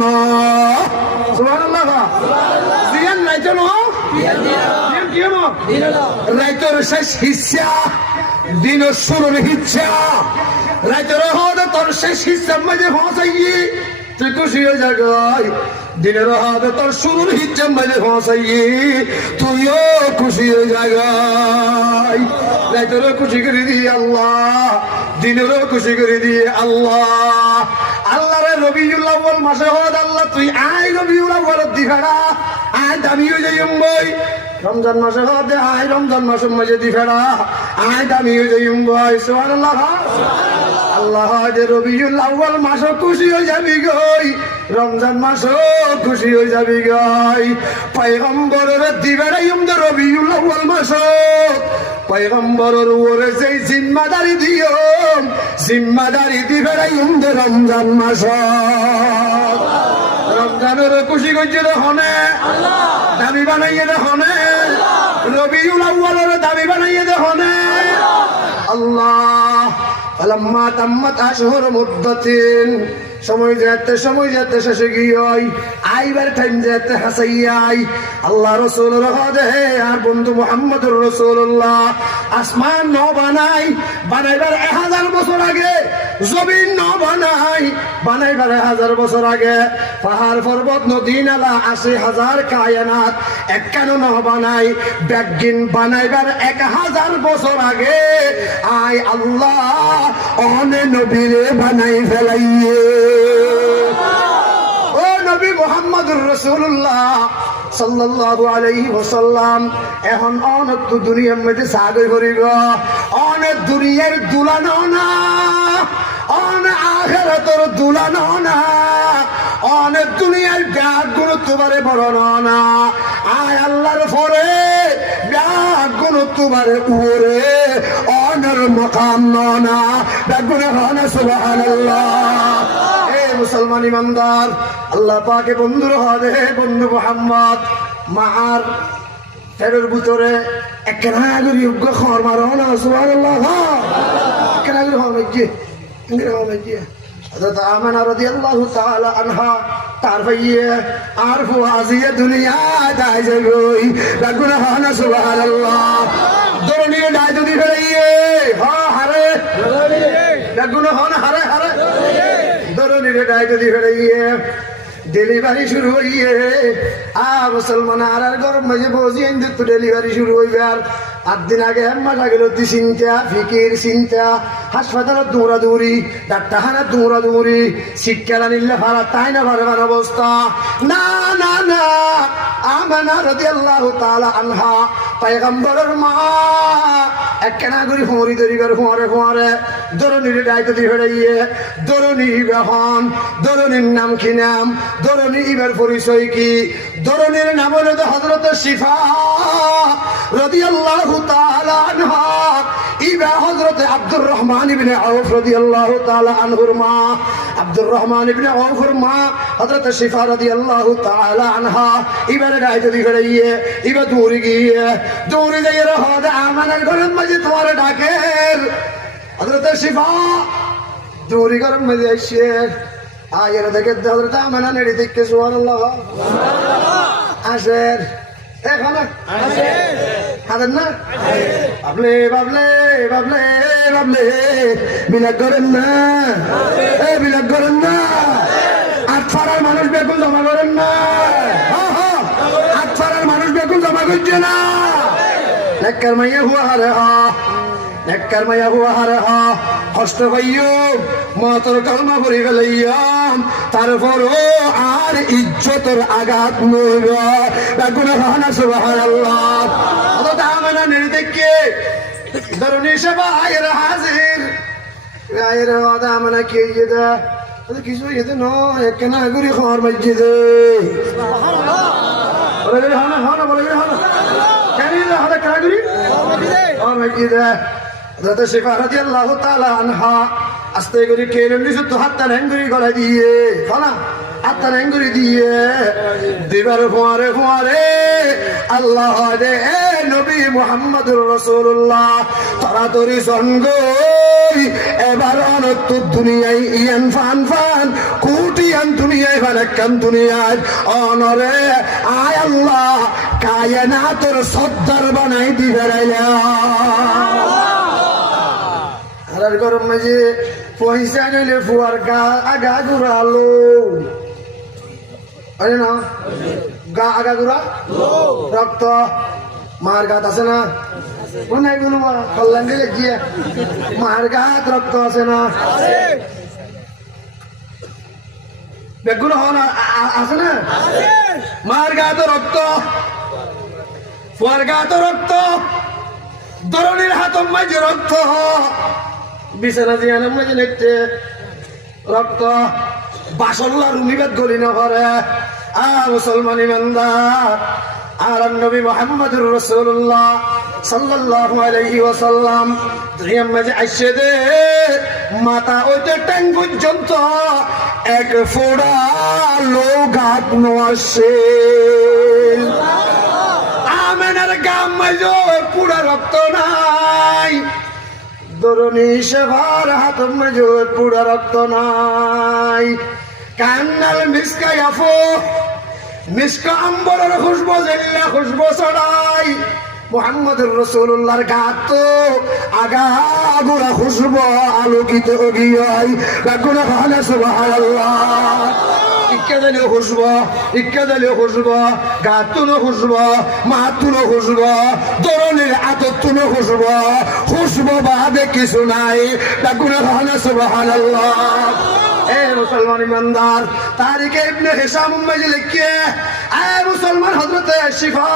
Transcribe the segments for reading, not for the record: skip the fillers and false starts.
না সুবহানাল্লাহ জিয়ান রাইতো না জিয়ান কি হলো রাইতোর শেষ হিস্সা দিনের শুরুর হিস্সা রাইতোর হলো তোর শেষ হিস্সা মাঝে পৌঁছাই তুই খুশি হয়ে যাগাই দিনের হবে তোর শুরুর হিস্সা মাঝে পৌঁছাই তুইও খুশি হয়ে যাগাই রাইতোরও খুশি করে দিয়ে আল্লাহ দিনেরও খুশি করে দিয়ে আল্লাহ আল্লাহ রে রবিউল আউয়াল মাসে হদ আল্লাহ তুই আয় রবিউল আউয়াল দিফেড়া আয় দামি হয়ে যাই ভাই রমজান মাসে হদে আয় রমজান মাসের মাঝে দিফেড়া আয় দামি হয়ে যাই ভাই সুবহানাল্লাহ আল্লাহ দে রবিউল আউয়াল মাসও খুশি হয়ে যাবি গই রমজান মাসও খুশি হয়ে যাবি গই পয়গম্বরের দিফেড়া ইমদ রবিউল আউয়াল মাসও পয়গম্বরের উপরে সেই জিম্মাদারি দিও জিম্মাদারি দিবেড়াই উমদে রমজান মাস রমজানের খুশি করছে হনে দাবি বানাইয়ে হনে রবিউল আউয়ালের দাবি বানাইয়ে হনে আল্লাহ ফালাম্মা তাম্মাত আশহুর মুদ্দাতিন সময় যেতে শেষে গিয়ে আইবার টাইম যেতে হাসাইয়াই আল্লাহ রসুল হদে আর বন্ধু মুহাম্মদুর রাসূলুল্লাহ আসমান ন বানাইবার 1000 বছর আগে জমিন ন বানাইবার 1000 বছর আগে পাহাড় পর্বত নদী নালা 80,000 কায়নাত একখানো ন বানাই ব্যাগিন বানাইবার 1000 বছর আগে আই আল্লাহ অনে নবীরে বানাই ফেলাইয়ে ও নবী মুহাম্মদুর রাসূলুল্লাহ সাল্লাল্লাহু আলাইহি ওয়াসাল্লাম এখন অনেক দুনিয়ার মধ্যে সাগর করিব অনেক দুনিয়ার দুলানো না অনেক আখিরাতের দুলানো না অনেক দুনিয়ার ব্যাগ গুরুত্ব বারে বড় না আয় আল্লাহর পরে ব্যাগ গুরুত্ব বারে উড়ে অনের মকাম না ব্যাগ গুলো না সুবহানাল্লাহ মুসলমান ইমানদার আল্লাহ পাকে বন্ধুর হদে বন্ধু মুহাম্মদ মার ফেরের ভিতরে একখানা করে যোগ্য খর মারো না সুবহানাল্লাহ একখানা করে হবে কি হযরত আমেনা রাদিয়াল্লাহু তাআলা আনহা তার ভাইয়ে আর ফুয়াজিয়ে দুনিয়া দাই যাই লাগুনা না সুবহানাল্লাহ দরনিয়ে দাই যদি ফেরাইয়ে হারে লাগুনা না হারে দরনিয়ে দাই যদি ফেরাইয়ে ডেলিভারি শুরু হইয়ে মুসলমান আর গরম মাঝে বসি তো ডেলিভারি শুরু হইবে আর 8 দিন আগে মাস আগে চিন্তা ফিকির চিন্তা হাসপাতালত দৌড়াদৌড়ি ডাক্তারখানা দৌড়াদৌড়ি শিক্ষা নিলে ভাড়া তাই না ভাড়ার অবস্থা না না না আমেনা রাদিয়াল্লাহু তাআলা আনহা পয়গম্বরের মা একখানা করে ফোঁড়ি তৈরিবার ফোঁড়ে দরনির দায়িত্ব দিয়ে ফেরাইয়ে দরনি বেহন দরনির নাম কি নাম দরনি ইবার পরিচয় কি দরনির নাম হলো হযরত শিফা রাদিয়াল্লাহু তাআলা আনহা ইবা হযরত আব্দুর রহমান ইবনে আউফ রাদিয়াল্লাহু তাআলা আনহুর মা আব্দুর রহমান ইবনে আউফের মা হযরত শিফা রাদিয়াল্লাহু তাআলা আনহা ইবার দায়িত্ব দিয়ে ফেরাইয়ে ইবা দৌড়ে গিয়ে রহদ আমাদের ঘরের মাঝে তোমার ডাকের হযরত শিফা দৌড়ি ঘরের মাঝে আসছে আয়ের দেখে হযরত আমানা নেড়ি দেখে সুবহানাল্লাহ আসের এখানে হাজার না বাবলে বিলাগ করেন না বিলাগ করেন না আটপাড়ার মানুষ বেকুল জমা করেন না আটপাড়ার মানুষ বেকুল জমা করছে না নেককার মাইয়া হুয়া হারে কষ্ট পাইও মাতর কালমা করি ফেলাইয়াম তারপরও আর ইজ্জতর আঘাত নইব বেগুনা হানা সুবহানাল্লাহ হযরত আমেনা নেড়ে দেখে দরুনি সেবা আয়ের হাজির আয়ের ওয়াদা আমেনা কি ইদা কিছু ইদা ন একনা গুরি খর মসজিদে সুবহানাল্লাহ বলে হানা বলে হানা কেন হানা কাগুরি খর মসজিদে হযরত শিফা রাদিয়াল্লাহু তাআলা আনহা আস্তে করে কেন নিচে তো হাতটা ল্যাঙ্গুরি গলা দিয়ে ফলা হাত নাঙ্গুরি দিয়ে দিবার ফোয়ারে ফোয়ারে আল্লাহ দে নবী মুহাম্মদুর রাসূলুল্লাহ তাড়াতাড়ি সঙ্গ এবার অনন্ত দুনিয়ায় ইয়ান ফান ফান কোটিয়ান দুনিয়ায় ফারাক্কান দুনিয়ায় অনরে আয় আল্লাহ কায়নাতের সর্দার বানাই দিবে রাইলা আর গরম মাঝে পয়সা নিলে ফুয়ার গা আগা ঘুরালো আরে না গা আগা ঘুরা রক্ত মার গাত আছে না নাই কোনো কল্যাণ দিলে গিয়ে মার গাত রক্ত আছে না বেগুন আছে না মার গাত রক্ত ফুয়ার গাত রক্ত দরনের হাত মাঝে রক্ত বিছানা জিয়ানের মাঝে নেটে রক্ত বাসল্লা রুমিবাদ গলি না করে মুসলমান ইমানদার আর নবী মুহাম্মদুর রাসূলুল্লাহ সাল্লাল্লাহু আলাইহি ওয়াসাল্লাম দুনিয়ার মাঝে আইসে দে মাথা হইতে ট্যাং পর্যন্ত এক ফোঁটা লোগাত নোয়াছে আমেনার গাম মাঝে পুরা রক্ত নাই দরুনি সেবার হাত মাঝে পুরা রক্ত নাই কান্নাল মিসকা আফো মিসকা আম্বরের খুশবু জিল্লা খুশবু ছড়াই মুহাম্মদুর রাসূলুল্লাহর গাত তো আগা গুড়া খুশবু আলোকিত গিয়াই লাগুনা ভালো সুবহানাল্লাহ ইক্কাদালে খুশবু গাতুনো খুশবু মাতুনো খুশবু দরনের আততুনো খুশবু বাদে কিছু নাই লাগুনা ভালো সুবহানাল্লাহ এ মুসলমান ইমানদার তারিখে ইবনে হিশাম মাঝে লিখে এ মুসলমান হযরতে শিফা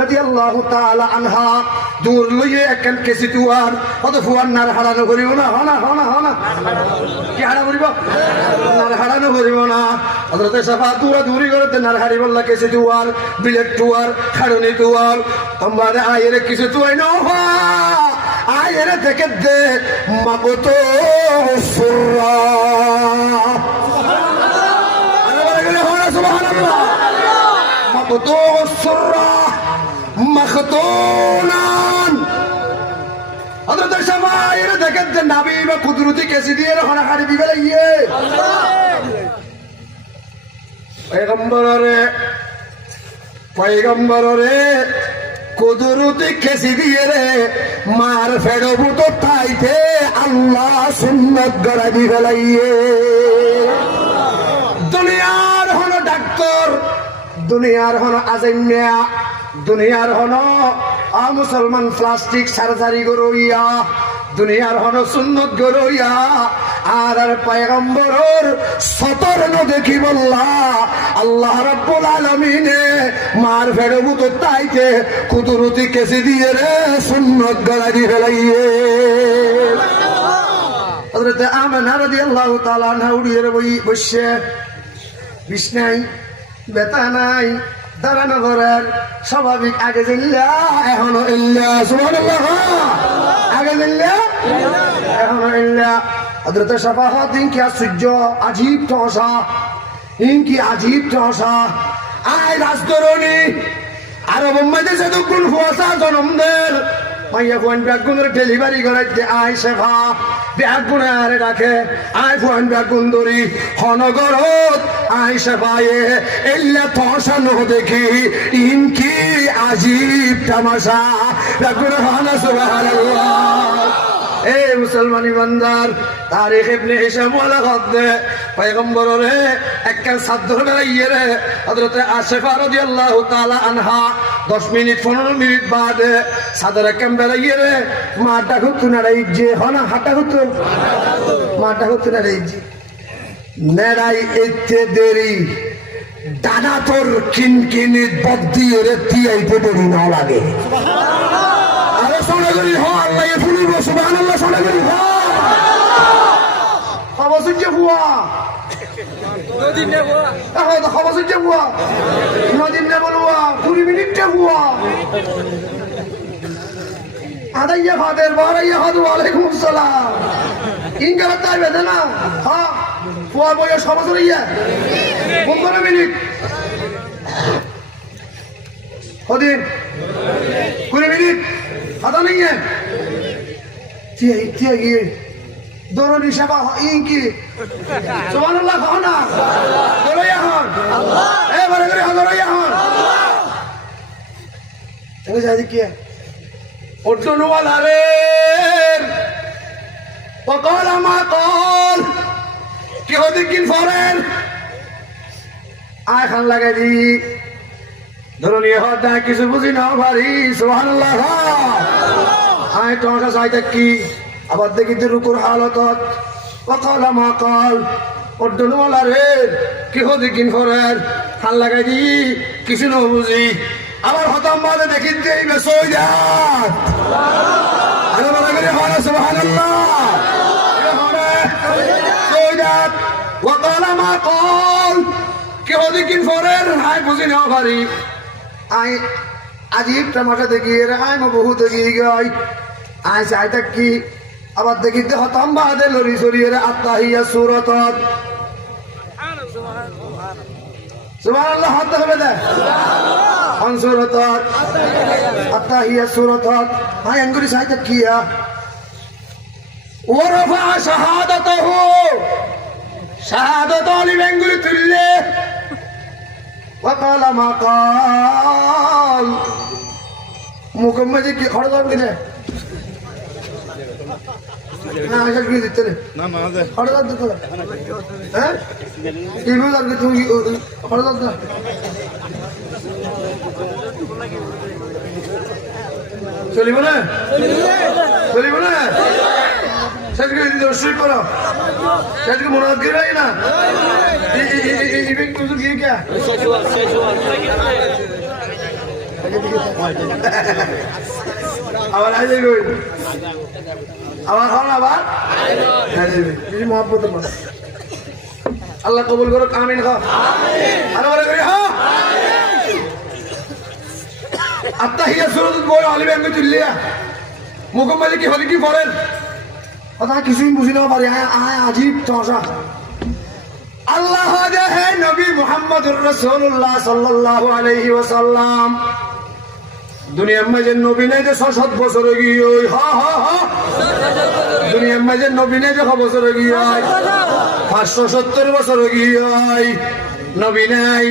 রাদিয়াল্লাহু তাআলা আনহা দূর লইয়ে একখান কেসি তুয়ার কত ফুয়ার নার হারানো করিব না হনা কি হারা করিব নার হারানো করিব না হযরতে শিফা তুরা দূরি করতে নার হারি বললা কেসি তুয়ার বিলেট তুয়ার খাড়নি তুয়ার তোমরা আয়ের কিছু তুই না আয়ের দেখে দে মাবতো সুরা مقطوع السرة مختونا حضرت شمائر دكت النبي بقدرتي كسيدية رخنا حربي بلئيه पैगंबर रे कुदरती केसिदिए रे मार फेड़ो बुतो ताइते अल्लाह सुन्नत गड़ा दी गलाइए दुनियार होनो डॉक्टर दुनियार होनो आजन्या दुनियार होनो मुसलमान प्लास्टिक सार्जारी गरोइया दुनियार होनो सुन्नत गरोइया আর পয়গম্বরের সতর দেখি বললা আল্লাহ রাব্বুল আলামিনে মার ফেড়বু তো তাইতে কুদরতি কেসি দিয়ে রে সুন্নত গলা দি ফেলাইয়ে হযরত আমেনা রাদিয়াল্লাহু তাআলা আনহা উড়িয়ে বসে বিছনায় বেতা নাই দাঁড়ানো করার স্বাভাবিক আগে জিল্লা এখনো ইল্লা সুবহানাল্লাহ আগে জিল্লা এখনো ইল্লা हजरत शफाअत इनकी आश्चर्य अजीब तोसा इनकी अजीब तोसा आय राजदरणी আরব মধ্যে তো কোন ফোসা জনমদের মাইয়া ফোন ব্যাগুনের ডেলিভারি করাইতে আয় শেফা ব্যাগুনার ডাকে আয় ফোন ব্যাগুন্দরি হনগরত আয় শেফায়ে এল্লা তসানো দেখি ইনকি আজীব তামাশা ব্যাগুনা হানা সুবহানাল্লাহ এ মুসলমান ইমানদার তারিখ ইবনে হিশাম ওয়ালা গদ্দে পয়গম্বরের একখান সাদর বেরাইয়ে রে হযরত আশিফা রাদিয়াল্লাহু তাআলা আনহা 10 মিনিট 15 মিনিট বাদে সাদর একখান বেরাইয়ে রে মাটা হুতু নাড়াই যে হনা হাটা হুতু মাটা হুতু নাড়াই যে নেড়াই এতে দেরি দানা তোর কিনকিনি বদ্দিয়ে রে তিয়াইতে দেরি না লাগে আরে সোনা করি হ আল্লাহ এ ফুলিব সুবহানাল্লাহ সোনা করি হ খবর শুনছে বুয়া নদিন নে বুয়া তাহলে তো খবর শুনছে বুয়া নদিন নে বলুয়া 20 মিনিটে বুয়া আদাইয়া ফাদের বারাইয়া হাদু আলাইকুম আসসালাম ইনকার তাই বেদে না হ্যাঁ বুয়া বইয়া সমাজ রইয়া কদিন 20 মিনিট पता नहीं है ये दोनों निशाबा इनकी सुभान अल्लाह कहो ना दोनों यहाँ ए बड़े बड़े दोनों यहाँ चलो शादी किया उठने वाला रे वक़ाल मा क़ाल कि हो दिकिन फौरन आय खान लगे दी ধরুন হতা কিছু বুঝি না ভারি সুবহানাল্লাহ আয় তোমার কাছে আইতা কি আবার দেখি তো রুকুর হালত ওয়াকাল মা কাল ওডন ওয়ালা রে কি হদি কিন ফরের হাল লাগাই দি কিছু না বুঝি আবার হতাম বাদে দেখি দেই বেসই যা আরে বলা করে হয় সুবহানাল্লাহ এ হরে সই যা ওয়াকাল মা কাল কি হদি কিন ফরের হাই বুঝি না ভারি आय अजीब टमाटर देखिए रे आय मैं बहुत देखी गई आय चाहे तक की अब देखी तो हतम बादे लोरी सोरी रे अत्ताहिया सूरत सुभान अल्लाह हाथ दे दे अन सूरत अत्ताहिया सूरत आय अंगुरी चाहे तक किया वरफा शहादतहु शहादत अली अंगुरी तुल्ले वक़ाल मा क़ाल मुकम्मल जी की खड़ा दाब किने ना आशा की देते ना दे खड़ा दाब देते हैं इबो दाब के तू खड़ा दाब ना चलिए ना सच के दो शुरू करो सच के मुनाद गिर रही ना इवेंट कुछ गिर क्या आवाज आ जाएगी आवाज हो ना बात आ जाएगी किसी मोहब्बत में अल्लाह कबूल करो आमीन का अरे बोले करिए हाँ अत्ताहिया सूरत बोल आलिम में तुल्लिया मुकम्मल की होली की फौरन पता किसी भी बुझी ना पारे आए अजीब तमाशा अल्लाह दे है नबी मुहम्मद रसूलुल्लाह सल्लल्लाहु अलैहि वसल्लम दुनिया में जे नबी ने जे 600 বছর গিয়ে হা হা হা দুনিয়া में जे नबी ने जे বছর গিয়ে 570 বছর গিয়ে নবী নাই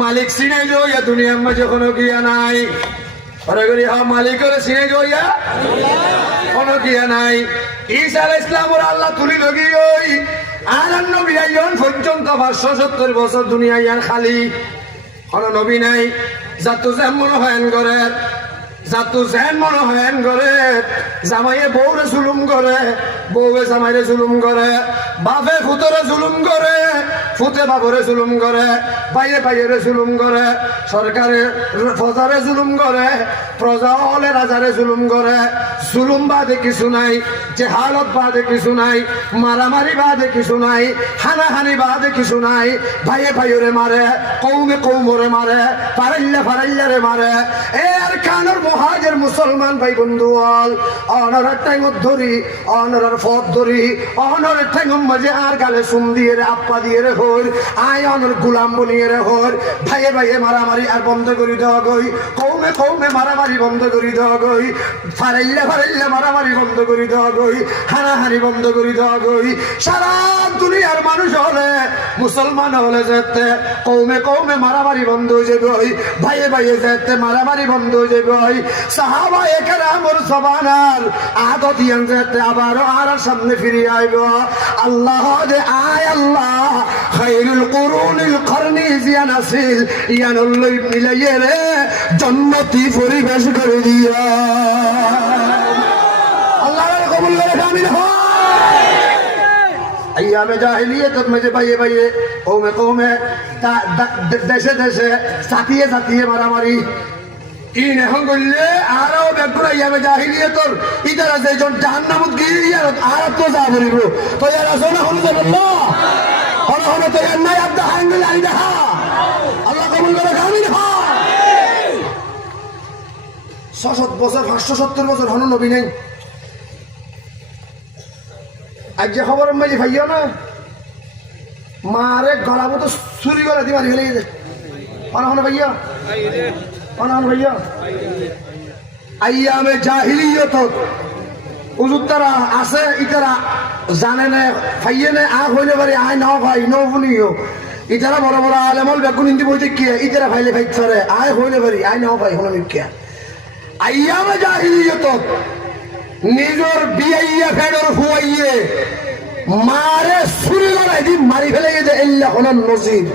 মালিক সিনে जो या दुनिया में যে কোনো গিয়া নাই আরে গরি হা মালিকের সিনে जो या কোনো গিয়া নাই ঈসা আলাইহিস সালাম ওর আল্লাহ তুলি লগি ওই আর নবী আইয়ন পর্যন্ত 570 বছর দুনিয়ায় আর খালি কোন নবী নাই জাতু যেমন হয়ন করে জাতু যেমন হয়ন করে জামাইয়ে বউরে জুলুম করে বউয়ে জামাইরে জুলুম করে বাপে ফুতরে জুলুম করে ফুতে বাবরে জুলুম করে ভাইয়ে ভাইয়েরে জুলুম করে সরকারে প্রজারে জুলুম করে প্রজা হলে রাজারে জুলুম করে জুলুম বাদে কিছু নাই জেহালত বাদে কিছু নাই মারামারি বাদে কিছু নাই হানাহানি বাদে কিছু নাই ভাইয়ে ভাইয়েরে মারে কৌমে কৌমরে মারে ফারাইল্লা ফারাইল্লারে মারে এর কানর মহাজের মুসলমান ভাই বন্ধু অল অনরের টাইমত ধরি অনরের ফত ধরি অনরের টাইম মাঝে আর গালে সুম দিয়ে রে আপ্পা দিয়ে রে হর আয় অনর গুলাম বনিয়ে রে হর ভাইয়ে ভাইয়ে মারামারি আর বন্ধ করে দেওয়া গই কৌমে কৌমে মারামারি বন্ধ করে দেওয়া গই ফারাইল্লা ফারাইল্লা মারামারি বন্ধ করে দেওয়া গই হানাহানি বন্ধ করে দেওয়া গই সারা দুনিয়ার মানুষ হলে মুসলমান হলে যেতে কৌমে কৌমে মারামারি বন্ধ হয়ে যাবে ভাইয়ে ভাইয়ে যেতে মারামারি বন্ধ হয়ে যাবে সাহাবায়ে কেরামের জবানার আদত ইয়ান যেতে আবারও আর সামনে ফিরে আইব আল্লাহ দে আয় আল্লাহ খায়রুল কুরুনিল করনি জিয়া নাসিল ইয়ানুল্লাহ মিলাইয়ে রে জান্নাতি পরিবেশ করে দিয়া আল্লাহ কবুল করে আমিন হয় अय्यामे जाहिलियत में जे भाई कौमे कौमे देशे देशे साथिये साथिये मारामारी इन এখন গল্লে আরো বেকুরা ইয়ামে জাহিলিয়তর ইদার আছে জন জাহান্নামত গিয়ার আর তো যা বলিব তো ইয়ার আছে না হলো আল্লাহ হলো হলো তো ইয়ার নাই আব্দা হাঙ্গুল আইদা আল্লাহ কবুল করে আমিন হয় 600 বছর 570 বছর হনো নবী নাই आज जे खबर माঝে ভাইও না মারে গলাবো তো ছুরি গলা দি মারি ফেলে গেছে অন হন ভাইয়া অনান ভাইয়া আইয়ামে জাহিলিয়ত উজুর তারা আছে ইতারা জানে না ফাইয়ে না আ হইলে পারে আয় নাও ভাই নাও শুনিও ইতারা বড় বড় আলেমল বেগুন হিন্দি বইতে কি ইতারা ফাইলে ফাইত ধরে আয় হইলে পারি আয় নাও ভাই শুনো মিক্কিয়া আইয়ামে জাহিলিয়ত নিজর বিয়াইয়া ফেডর হুয়াইয়ে মারে সুরে লড়াই দি মারি ফেলে গেছে এল্লা হলেন নজির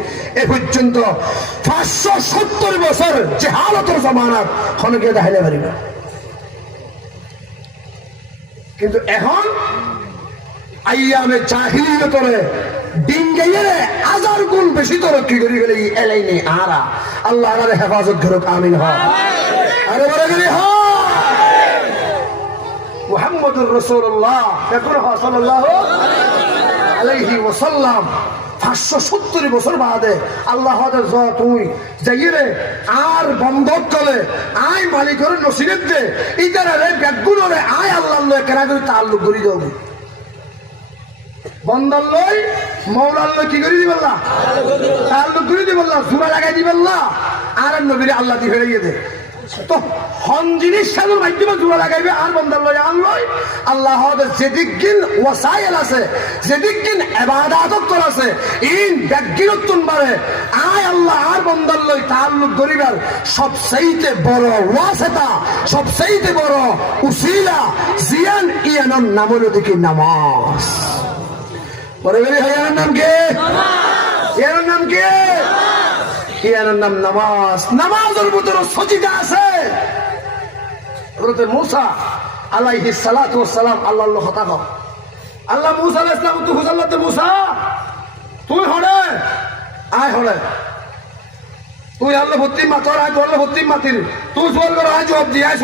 এ পর্যন্ত 570 বছর জেহালতের জামানাত খনকে দেখাইলে পারি না কিন্তু এখন আইয়ামে জাহিলিয়তরে ডিঙ্গাইয়ে 1000 গুণ বেশি তরক্কি করি ফেলে এলাইনে আরা আল্লাহ আরে হেফাজত করুক আমিন হয় আরে বলে গেলি হয় মুহাম্মদুর রাসূলুল্লাহ সাল্লাল্লাহু আলাইহি ওয়াসাল্লাম 570 বছর বাদে আল্লাহ তুই যাইরে আর বন্ধক চলে আয় মালিকের নসিরত দে ইতারে বেগুনরে আয় আল্লাহ লয় কেনা করে তাল্লুক করি দাও বন্দর লই মৌলার লই কি করি দিবেল্লা তাল্লুক করি দিবেল্লা জোড়া লাগাই দিবেল্লা আর নবীরে আল্লাহ দি ফেরাইয়ে দে তো হন জিনিস সাধুর মাধ্যমে জোড়া লাগাইবে আর বন্দার লয় আন লয় আল্লাহ যেদিকিন ওয়াসাইল আছে যেদিকিন ইবাদত আছে ইন ব্যক্তিগতন বারে আয় আল্লাহ আর বন্দার লয় তাআল্লুক করিবার সবচেয়ে বড় ওয়াসিতা সবচেয়ে বড় উসিলা জিয়ান ইয়ানন নামল দেখি নামাজ পরে বলি হায়ার নাম কি নামাজ ইয়ার নাম কি ইয়ার নাম নামাজ নামাজের ভিতরে সজিদা আছে হযরত মূসা আলাইহিস সালাতু ওয়াস সালাম আল্লাহর কথা কও আল্লাহ মূসা আলাইহিস সালাম তু হুজাল্লাত মূসা তুই হড়ে আয় হড়ে তুই আল্লাহ ভর্তি মাতর আয় তোর ভর্তি মাতির তুই জোর করে আয় জবাব দি আয়